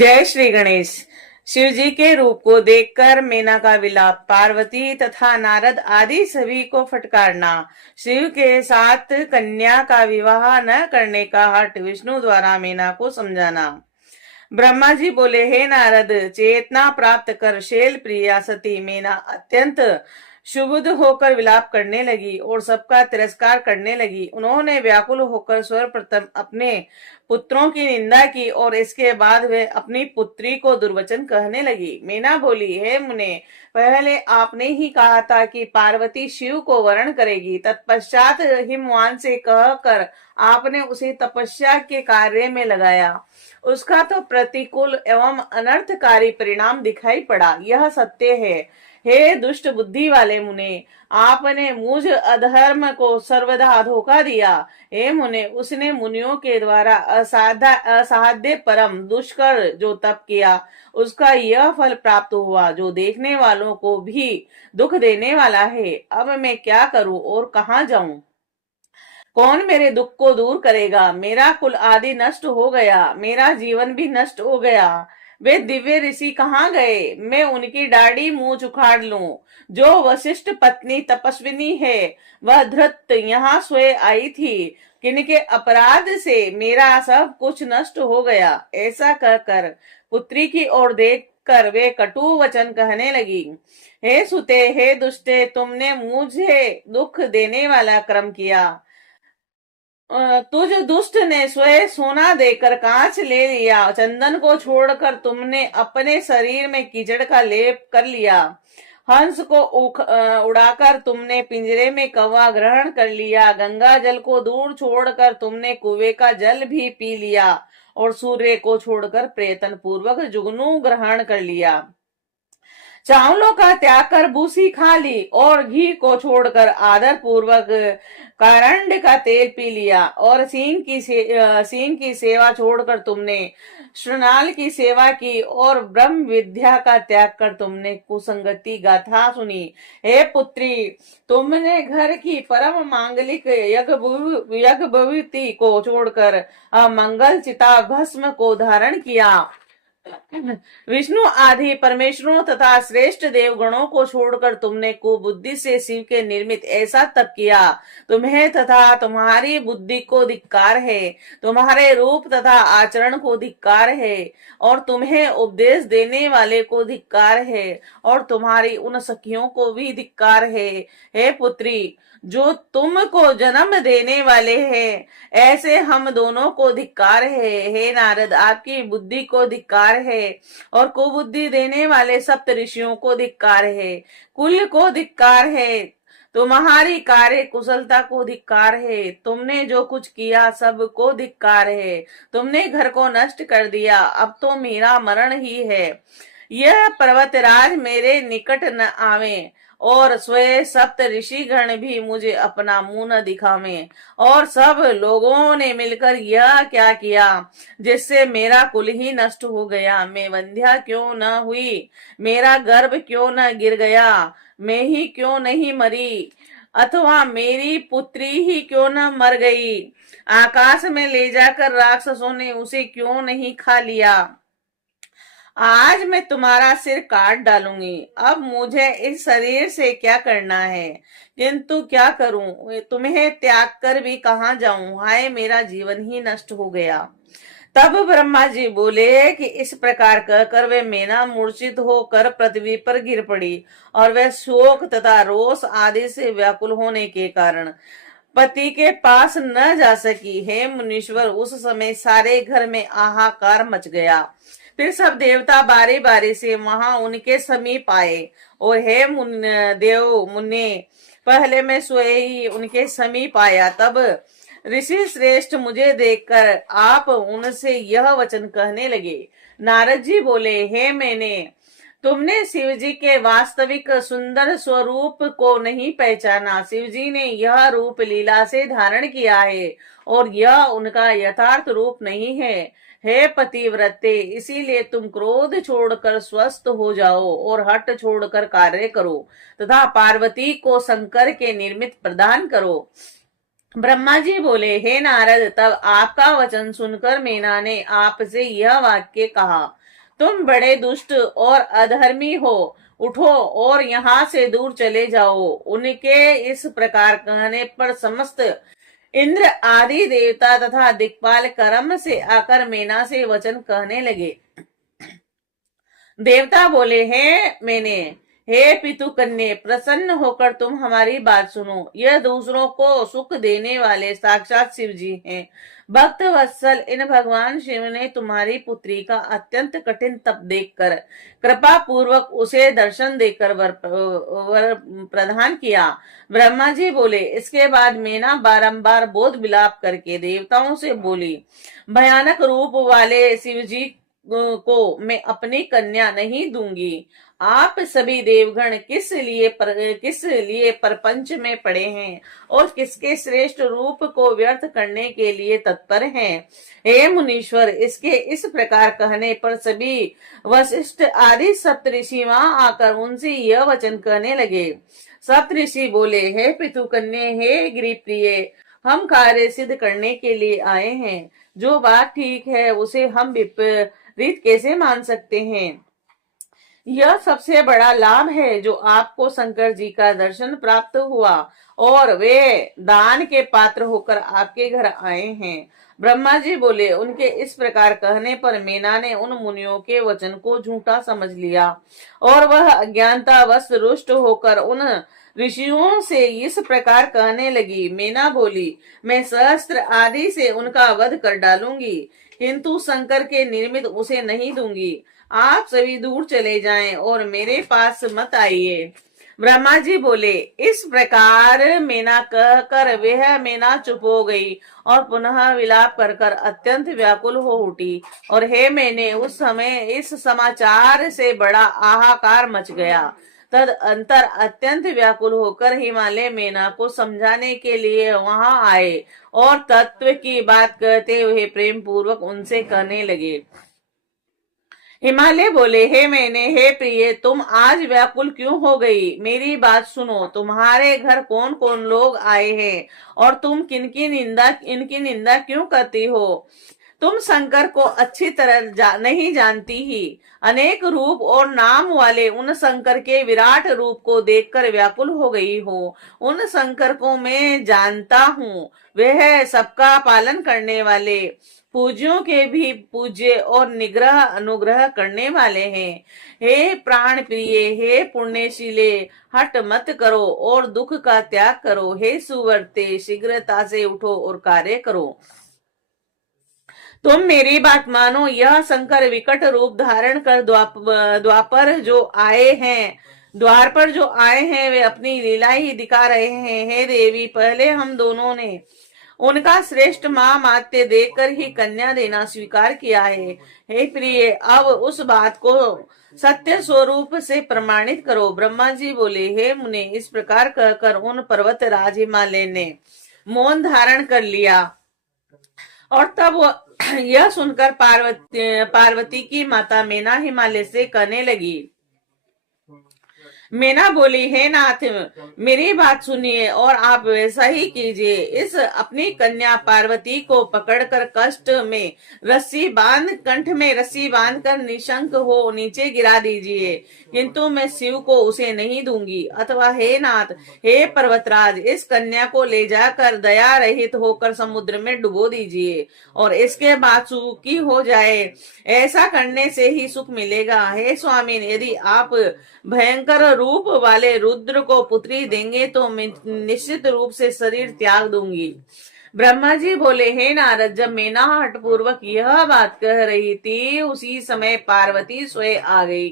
जय श्री गणेश। शिव जी के रूप को देखकर मेना का विलाप, पार्वती तथा नारद आदि सभी को फटकारना, शिव के साथ कन्या का विवाह न करने का हठ विष्णु द्वारा मेना को समझाना। ब्रह्मा जी बोले, हे नारद, चेतना प्राप्त कर शैल प्रिया सती मेना अत्यंत शुभुद होकर विलाप करने लगी और सबका तिरस्कार करने लगी। उन्होंने व्याकुल होकर सर्वप्रथम अपने पुत्रों की निंदा की और इसके बाद वे अपनी पुत्री को दुर्वचन कहने लगी। मीना बोली, हे मुने, पहले आपने ही कहा था कि पार्वती शिव को वरण करेगी। तत्पश्चात हिमवान से कहकर आपने उसे तपस्या के कार्य में लगाया। उसका तो प्रतिकूल एवं अनर्थकारी परिणाम दिखाई पड़ा, यह सत्य है। हे दुष्ट बुद्धि वाले मुने, आपने मुझ अधर्म को सर्वदा धोखा दिया। हे मुने, उसने मुनियों के द्वारा असाध्य परम दुष्कर जो तप किया, उसका यह फल प्राप्त हुआ, जो देखने वालों को भी दुख देने वाला है। अब मैं क्या करूं और कहां जाऊं? कौन मेरे दुख को दूर करेगा? मेरा कुल आदि नष्ट हो गया, मेरा जीवन भी नष्ट हो गया। वे दिव्य ऋषि कहाँ गए? मैं उनकी दाढ़ी मूंछ उखाड़ लूं। जो वशिष्ठ पत्नी तपस्विनी है, वह धृत यहाँ सोए आई थी, किनके अपराध से मेरा सब कुछ नष्ट हो गया। ऐसा कहकर पुत्री की ओर देख कर वे कटु वचन कहने लगी। हे सुते, हे दुष्टे, तुमने मुझे दुख देने वाला कर्म किया। तुझ दुष्ट ने स्वयं सोना देकर कांच ले लिया। चंदन को छोड़कर तुमने अपने शरीर में कीचड़ का लेप कर लिया। हंस को उड़ाकर तुमने पिंजरे में कौवा ग्रहण कर लिया। गंगा जल को दूर छोड़कर तुमने कुएं का जल भी पी लिया और सूर्य को छोड़कर प्रयत्न पूर्वक जुगनू ग्रहण कर लिया। चावलों का त्याग कर भूसी खा ली और घी को छोड़कर आदर पूर्वक कारंड का तेल पी लिया और सींग की सेवा छोड़कर तुमने श्रृणाल की सेवा की और ब्रह्म विद्या का त्याग कर तुमने कुसंगति गाथा सुनी। हे पुत्री, तुमने घर की परम मांगलिक यज्ञ भविति को छोड़कर मंगल चिता भस्म को धारण किया। विष्णु आदि परमेश्वरों तथा श्रेष्ठ देवगणों को छोड़कर तुमने कुबुद्धि से शिव के निर्मित ऐसा तप किया। तुम्हें तथा तुम्हारी बुद्धि को धिक्कार है, तुम्हारे रूप तथा आचरण को धिक्कार है और तुम्हें उपदेश देने वाले को धिक्कार है और तुम्हारी उन सखियों को भी धिक्कार है। हे पुत्री, जो तुमको जन्म देने वाले हैं, ऐसे हम दोनों को धिक्कार है। हे नारद, आपकी बुद्धि को धिक्कार है और कुबुद्धि देने वाले सप्त ऋषियों को धिक्कार है। कुल को धिक्कार है, तुम्हारी कार्य कुशलता को धिक्कार है। तुमने जो कुछ किया सब को धिक्कार है। तुमने घर को नष्ट कर दिया, अब तो मेरा मरण ही है। यह पर्वतराज मेरे निकट न आवे और स्वयं सप्त ऋषिगण भी मुझे अपना मुंह न दिखावे। और सब लोगों ने मिलकर यह क्या किया, जिससे मेरा कुल ही नष्ट हो गया। मैं वंध्या क्यों न हुई? मेरा गर्भ क्यों न गिर गया? मैं ही क्यों नहीं मरी? अथवा मेरी पुत्री ही क्यों न मर गई? आकाश में ले जाकर राक्षसों ने उसे क्यों नहीं खा लिया? आज मैं तुम्हारा सिर काट डालूंगी। अब मुझे इस शरीर से क्या करना है, किंतु क्या करूं? तुम्हें त्याग कर भी कहां जाऊं? हाय, मेरा जीवन ही नष्ट हो गया। तब ब्रह्मा जी बोले कि इस प्रकार कहकर वे मेना मूर्छित होकर पृथ्वी पर गिर पड़ी और वे शोक तथा रोष आदि से व्याकुल होने के कारण पति के पास न जा सकी। हे मुनीश्वर, उस समय सारे घर में हाहाकार मच गया। फिर सब देवता बारी बारी से वहां उनके समीप आए और हे मुन्ने, पहले मैं स्वयं ही उनके समीप आया। तब ऋषि श्रेष्ठ मुझे देखकर आप उनसे यह वचन कहने लगे। नारद जी बोले, हे मैंने, तुमने शिव जी के वास्तविक सुंदर स्वरूप को नहीं पहचाना। शिव जी ने यह रूप लीला से धारण किया है और यह उनका यथार्थ रूप नहीं है। हे पतिव्रते, इसीलिए तुम क्रोध छोड़कर स्वस्थ हो जाओ और हठ छोड़कर कार्य करो तथा पार्वती को शंकर के निर्मित प्रदान करो। ब्रह्मा जी बोले, हे नारद, तब आपका वचन सुनकर मीना ने आपसे यह वाक्य कहा। तुम बड़े दुष्ट और अधर्मी हो, उठो और यहाँ से दूर चले जाओ। उनके इस प्रकार कहने पर समस्त इंद्र आदि देवता तथा दिक्पाल कर्म से आकर मेना से वचन कहने लगे। देवता बोले, हे पितु कन्ये, प्रसन्न होकर तुम हमारी बात सुनो। यह दूसरों को सुख देने वाले साक्षात शिव जी हैं। भक्त वत्सल इन भगवान शिव ने तुम्हारी पुत्री का अत्यंत कठिन तप देखकर कृपा पूर्वक उसे दर्शन देकर वर प्रदान किया। ब्रह्मा जी बोले। इसके बाद मेना बारंबार बोध विलाप करके देवताओं से बोली, भयानक रूप वाले शिव जी को मैं अपनी कन्या नहीं दूंगी। आप सभी देवगण किस लिए प्रपंच में पड़े हैं और किसके श्रेष्ठ रूप को व्यर्थ करने के लिए तत्पर हैं। हे मुनीश्वर, इसके इस प्रकार कहने पर सभी वशिष्ठ आदि सप्तऋषि वहां आकर उनसे यह वचन कहने लगे। सप्तऋषि बोले, हे पितुकन्ये, हे गिरिप्रिय, हम कार्य सिद्ध करने के लिए आए हैं। जो बात ठीक है उसे हम विपरीत कैसे मान सकते हैं। यह सबसे बड़ा लाभ है जो आपको शंकर जी का दर्शन प्राप्त हुआ और वे दान के पात्र होकर आपके घर आए हैं। ब्रह्मा जी बोले। उनके इस प्रकार कहने पर मेना ने उन मुनियों के वचन को झूठा समझ लिया और वह अज्ञानतावश रुष्ट होकर उन ऋषियों से इस प्रकार कहने लगी। मेना बोली, मैं सहस्त्र आदि से उनका वध कर डालूंगी, किंतु शंकर के निर्मित उसे नहीं दूंगी। आप सभी दूर चले जाएं और मेरे पास मत आइए। ब्रह्मा जी बोले। इस प्रकार मेना कहकर वह मेना चुप हो गई और पुनः विलाप कर कर अत्यंत व्याकुल हो उठी। और हे मैंने, उस समय इस समाचार से बड़ा हाहाकार मच गया। तद अंतर अत्यंत व्याकुल होकर हिमालय मेना को समझाने के लिए वहां आए और तत्व की बात कहते हुए प्रेम पूर्वक उनसे कहने लगे। हिमालय बोले, हे प्रिय, तुम आज व्याकुल क्यों हो गई? मेरी बात सुनो। तुम्हारे घर कौन कौन लोग आए हैं और तुम इनकी निंदा क्यों करती हो? तुम शंकर को अच्छी तरह नहीं जानती ही। अनेक रूप और नाम वाले उन शंकर के विराट रूप को देखकर व्याकुल हो गई हो। उन शंकर को मैं जानता हूँ। वह सबका पालन करने वाले, पूज्यों के भी पूज्य और निग्रह अनुग्रह करने वाले हैं। हे प्राण प्रिय, हे पुण्यशीले, हट मत करो और दुख का त्याग करो। हे सुवर्ते, शीघ्रता से उठो और कार्य करो। तुम मेरी बात मानो। यह शंकर विकट रूप धारण कर द्वार पर जो आए हैं वे अपनी लीला ही दिखा रहे हैं। हे देवी, पहले हम दोनों ने उनका श्रेष्ठ मामात्य देखकर ही कन्या देना स्वीकार किया है। हे प्रिय, अब उस बात को सत्य स्वरूप से प्रमाणित करो। ब्रह्मा जी बोले, हे मुने, इस प्रकार कहकर उन पर्वत राज हिमालय ने मौन धारण कर लिया। और तब यह सुनकर पार्वती की माता मेना हिमालय से कहने लगी। मेना बोली, हे नाथ, मेरी बात सुनिए और आप वैसा ही कीजिए। इस अपनी कन्या पार्वती को पकड़कर कंठ में रस्सी बांध कर निशंक हो नीचे गिरा दीजिए, किंतु मैं शिव को उसे नहीं दूंगी। अथवा हे नाथ, हे पर्वतराज, इस कन्या को ले जाकर दया रहित होकर समुद्र में डुबो दीजिए और इसके बाद सुखी हो जाए। ऐसा करने से ही सुख मिलेगा। हे स्वामी, यदि आप भयंकर रूप वाले रुद्र को पुत्री देंगे तो मैं निश्चित रूप से शरीर त्याग दूंगी। ब्रह्मा जी बोले, हे नारद, जब मेना हठ पूर्वक यह बात कह रही थी उसी समय पार्वती स्वयं आ गई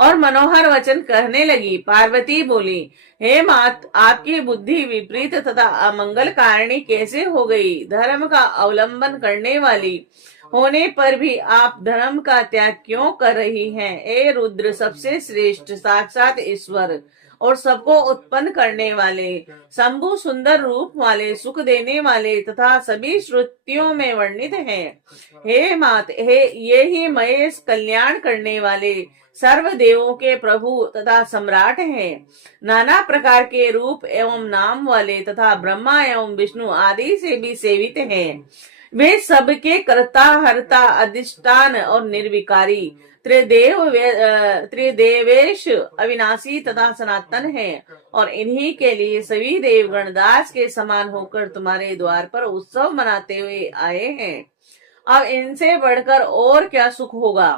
और मनोहर वचन कहने लगी। पार्वती बोली, हे मात, आपकी बुद्धि विपरीत तथा अमंगल कारिणी कैसे हो गई? धर्म का अवलंबन करने वाली होने पर भी आप धर्म का त्याग क्यों कर रही हैं? ए रुद्र, सबसे श्रेष्ठ साक्षात ईश्वर और सबको उत्पन्न करने वाले, शंभु सुंदर रूप वाले, सुख देने वाले तथा सभी श्रुतियों में वर्णित हैं। हे मात, ये ही महेश कल्याण करने वाले, सर्व देवों के प्रभु तथा सम्राट हैं। नाना प्रकार के रूप एवं नाम वाले तथा ब्रह्मा एवं विष्णु आदि से भी सेवित हैं। वे सबके कर्ता हर्ता अधिष्ठान और निर्विकारी त्रिदेवेश अविनाशी तथा सनातन है, और इन्हीं के लिए सभी देवगण दास के समान होकर तुम्हारे द्वार पर उत्सव मनाते हुए आए हैं। अब इनसे बढ़कर और क्या सुख होगा।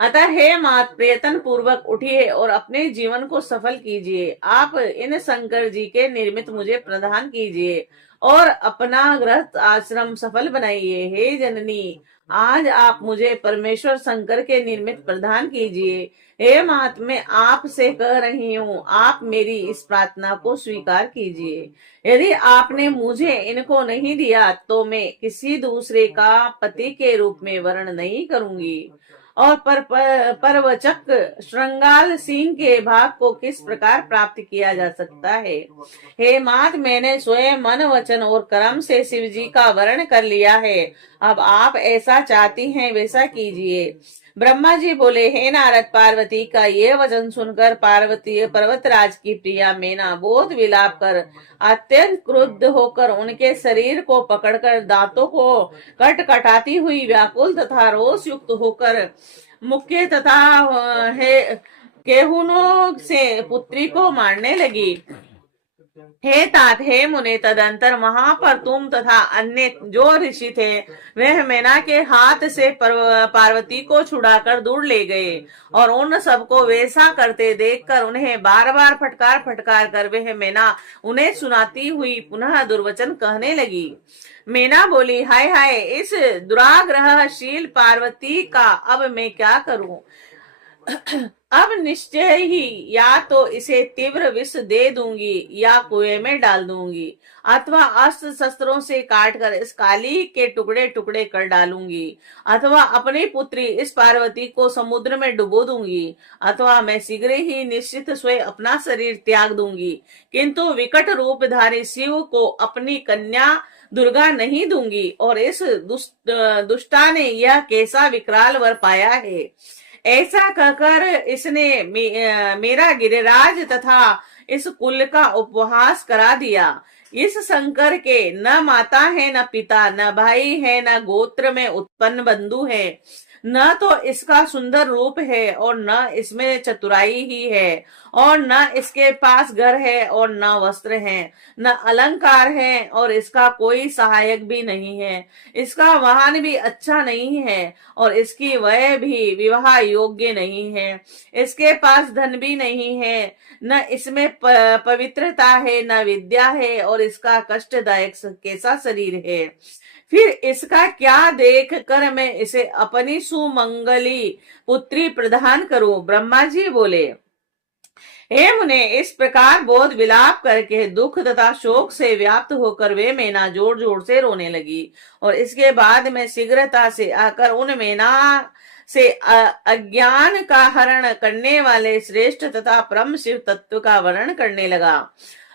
अतः हे मात, प्रयत्न पूर्वक उठिए और अपने जीवन को सफल कीजिए। आप इन शंकर जी के निर्मित मुझे प्रदान कीजिए और अपना गृहस्थ आश्रम सफल बनाइए। हे जननी, आज आप मुझे परमेश्वर शंकर के निर्मित प्रदान कीजिए। हे मात, मैं आपसे कह रही हूँ, आप मेरी इस प्रार्थना को स्वीकार कीजिए। यदि आपने मुझे इनको नहीं दिया तो मैं किसी दूसरे का पति के रूप में वर्ण नहीं करूंगी। और परवचक श्रृंगाल सिंह के भाग को किस प्रकार प्राप्त किया जा सकता है। हे मात, मैंने स्वयं मन वचन और कर्म से शिव जी का वर्ण कर लिया है। अब आप ऐसा चाहती हैं वैसा कीजिए। ब्रह्मा जी बोले, हे नारद, पार्वती का ये वचन सुनकर पार्वती पर्वतराज की प्रिया मैना बहुत विलाप कर अत्यंत क्रुद्ध होकर उनके शरीर को पकड़कर दांतों को कटकटाती हुई व्याकुल तथा रोष युक्त होकर मुख्य तथा है केहुनों से पुत्री को मारने लगी। हे तात, हे मुने, तदंतर वहां पर तुम तथा अन्य जो ऋषि थे वह मैना के हाथ से पार्वती को छुड़ाकर दूर ले गए, और उन सबको वैसा करते देखकर उन्हें बार बार फटकार फटकार कर वह मैना उन्हें सुनाती हुई पुनः दुर्वचन कहने लगी। मैना बोली, हाय हाय, इस दुराग्रहशील पार्वती का अब मैं क्या करूं। अब निश्चय ही या तो इसे तीव्र विष दे दूंगी या कुएं में डाल दूंगी, अथवा अस्त्र शस्त्रों से काटकर इस काली के टुकड़े टुकड़े कर डालूंगी, अथवा अपनी पुत्री इस पार्वती को समुद्र में डुबो दूंगी, अथवा मैं शीघ्र ही निश्चित स्वयं अपना शरीर त्याग दूंगी, किंतु विकट रूपधारी शिव को अपनी कन्या दुर्गा नहीं दूंगी। और इस दुष्टा ने यह कैसा विकराल वर पाया है। ऐसा कहकर इसने मेरा गिरिराज तथा इस कुल का उपहास करा दिया। इस शंकर के न माता है, न पिता, न भाई है, न गोत्र में उत्पन्न बंधु है, न तो इसका सुंदर रूप है और न इसमें चतुराई ही है, और न इसके पास घर है और न वस्त्र है, न अलंकार है, और इसका कोई सहायक भी नहीं है। इसका वाहन भी अच्छा नहीं है और इसकी वय भी विवाह योग्य नहीं है। इसके पास धन भी नहीं है, न इसमें पवित्रता है, न विद्या है, और इसका कष्टदायक कैसा शरीर है। फिर इसका क्या देख कर मैं इसे अपनी सुमंगली पुत्री प्रदान करूं। ब्रह्मा जी बोले, हे मुने, इस प्रकार बहुत विलाप करके दुख तथा शोक से व्याप्त होकर वे मैना जोर जोर से रोने लगी, और इसके बाद में शीघ्रता से आकर उन मैना से अज्ञान का हरण करने वाले श्रेष्ठ तथा परम शिव तत्व का वर्णन करने लगा।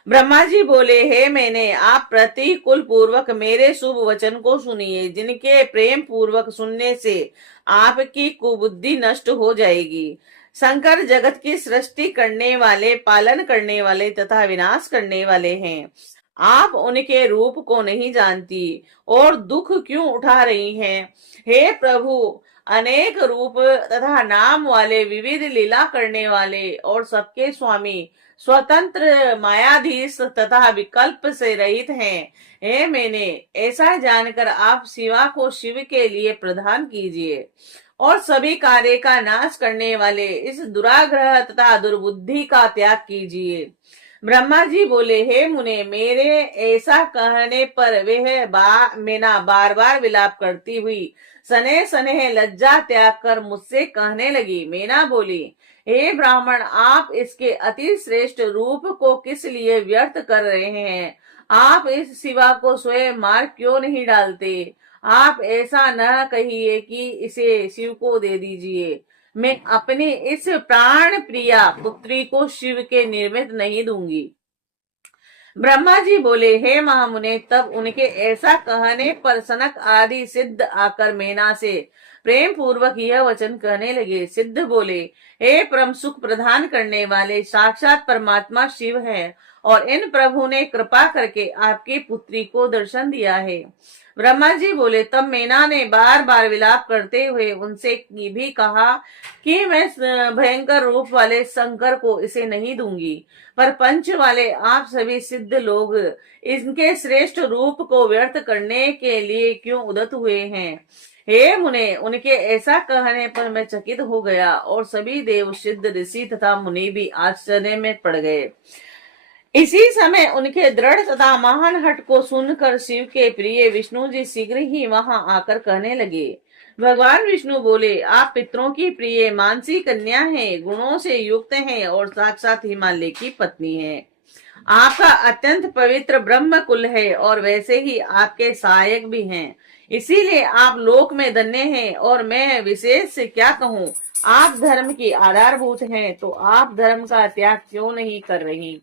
ब्रह्मा जी बोले, हे मैंने, आप प्रतिकूल पूर्वक मेरे शुभ वचन को सुनिए, जिनके प्रेम पूर्वक सुनने से आपकी कुबुद्धि नष्ट हो जाएगी। शंकर जगत की सृष्टि करने वाले, पालन करने वाले तथा विनाश करने वाले हैं। आप उनके रूप को नहीं जानती और दुख क्यों उठा रही हैं। हे प्रभु, अनेक रूप तथा नाम वाले, विविध लीला करने वाले और सबके स्वामी, स्वतंत्र, मायाधीश तथा विकल्प से रहित हैं। हे मैंने, ऐसा जानकर आप शिवा को शिव के लिए प्रदान कीजिए, और सभी कार्य का नाश करने वाले इस दुराग्रह तथा दुर्बुद्धि का त्याग कीजिए। ब्रह्मा जी बोले, हे मुने, मेरे ऐसा कहने पर वह मैना बार बार विलाप करती हुई सने सने लज्जा त्याग कर मुझसे कहने लगी। मैना बोली, हे ब्राह्मण, आप इसके अति श्रेष्ठ रूप को किस लिए व्यर्थ कर रहे हैं। आप इस शिवा को स्वयं मार क्यों नहीं डालते। आप ऐसा न कहिए कि इसे शिव को दे दीजिए। मैं अपनी इस प्राण प्रिया पुत्री को शिव के निर्मित नहीं दूंगी। ब्रह्मा जी बोले, हे महामुने, तब उनके ऐसा कहने पर सनक आदि सिद्ध आकर मैना से प्रेम पूर्वक यह वचन कहने लगे। सिद्ध बोले, हे परम सुख प्रदान करने वाले साक्षात परमात्मा शिव है, और इन प्रभु ने कृपा करके आपकी पुत्री को दर्शन दिया है। ब्रह्मा जी बोले। तब मैना ने बार बार विलाप करते हुए उनसे भी कहा कि मैं भयंकर रूप वाले शंकर को इसे नहीं दूंगी, पर पंच वाले आप सभी सिद्ध लोग इनके श्रेष्ठ रूप को व्यर्थ करने के लिए क्यों उद्यत हुए हैं। हे मुने, उनके ऐसा कहने पर मैं चकित हो गया और सभी देव, सिद्ध, ऋषि तथा मुनि भी आश्चर्य में पड़ गए। इसी समय उनके दृढ़ तथा महान हट को सुनकर शिव के प्रिय विष्णु जी शीघ्र ही वहां आकर कहने लगे। भगवान विष्णु बोले, आप पितरों की प्रिय मानसी कन्या हैं, गुणों से युक्त हैं और साक्षात हिमालय की पत्नी हैं। आपका अत्यंत पवित्र ब्रह्म कुल है और वैसे ही आपके सहायक भी हैं। इसीलिए आप लोक में धन्य हैं और मैं विशेष से क्या कहूँ। आप धर्म की आधारभूत हैं, तो आप धर्म का त्याग क्यों नहीं कर रही।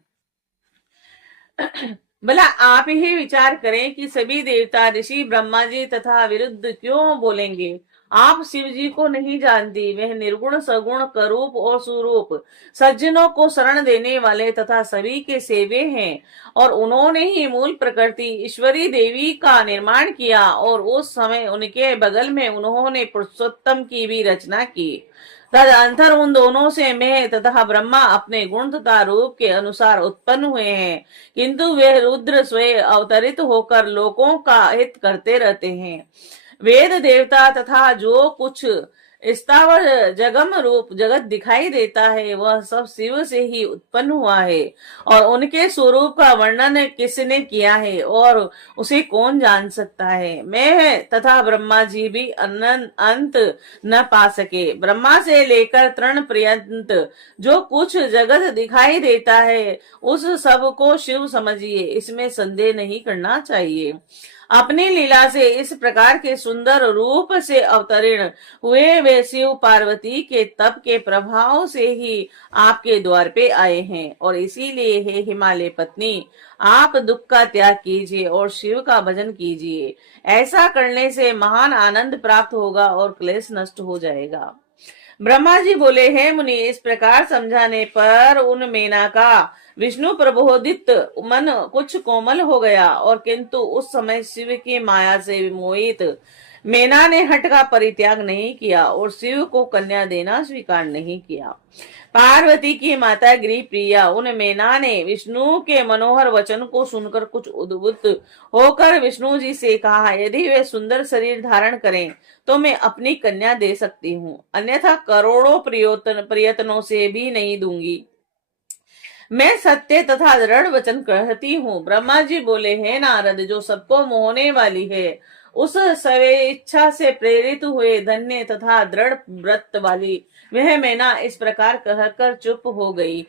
भला आप ही विचार करें कि सभी देवता, ऋषि, ब्रह्मा जी तथा विरुद्ध क्यों बोलेंगे। आप शिव जी को नहीं जानती, वह निर्गुण, सगुण, करूप और सुरूप, सज्जनों को शरण देने वाले तथा सभी के सेवे हैं, और उन्होंने ही मूल प्रकृति ईश्वरी देवी का निर्माण किया और उस समय उनके बगल में उन्होंने पुरुषोत्तम की भी रचना की। तदंतर उन दोनों से मैं तथा ब्रह्मा अपने गुण तथा रूप के अनुसार उत्पन्न हुए हैं, किंतु वे रुद्र स्वयं अवतरित होकर लोकों का हित करते रहते हैं। वेद, देवता तथा जो कुछ स्थावर जगम रूप जगत दिखाई देता है, वह सब शिव से ही उत्पन्न हुआ है, और उनके स्वरूप का वर्णन किसने किया है और उसे कौन जान सकता है। मैं तथा ब्रह्मा जी भी अंत न पा सके। ब्रह्मा से लेकर तृण पर्यंत जो कुछ जगत दिखाई देता है, उस सब को शिव समझिए, इसमें संदेह नहीं करना चाहिए। अपनी लीला से इस प्रकार के सुंदर रूप से अवतरण हुए वे शिव पार्वती के तप के प्रभाव से ही आपके द्वार पे आए हैं, और इसीलिए हे हिमालय पत्नी, आप दुख का त्याग कीजिए और शिव का भजन कीजिए। ऐसा करने से महान आनंद प्राप्त होगा और क्लेश नष्ट हो जाएगा। ब्रह्मा जी बोले, हे मुनि, इस प्रकार समझाने पर उन मेना का विष्णु प्रबोधित मन कुछ कोमल हो गया, और किंतु उस समय शिव की माया से विमोहित मेना ने हठ का परित्याग नहीं किया और शिव को कन्या देना स्वीकार नहीं किया। पार्वती की माता गिरि प्रिया उन मेना ने विष्णु के मनोहर वचन को सुनकर कुछ उद्भुत होकर विष्णु जी से कहा, यदि वे सुंदर शरीर धारण करें तो मैं अपनी कन्या दे सकती हूँ, अन्यथा करोड़ों प्रयत्नों से भी नहीं दूंगी। मैं सत्य तथा दृढ़ वचन कहती हूँ। ब्रह्मा जी बोले, हे नारद, जो सबको मोहने वाली है, उस स्वेच्छा से प्रेरित हुए धन्य तथा दृढ़ व्रत वाली वह मैना इस प्रकार कहकर चुप हो गई।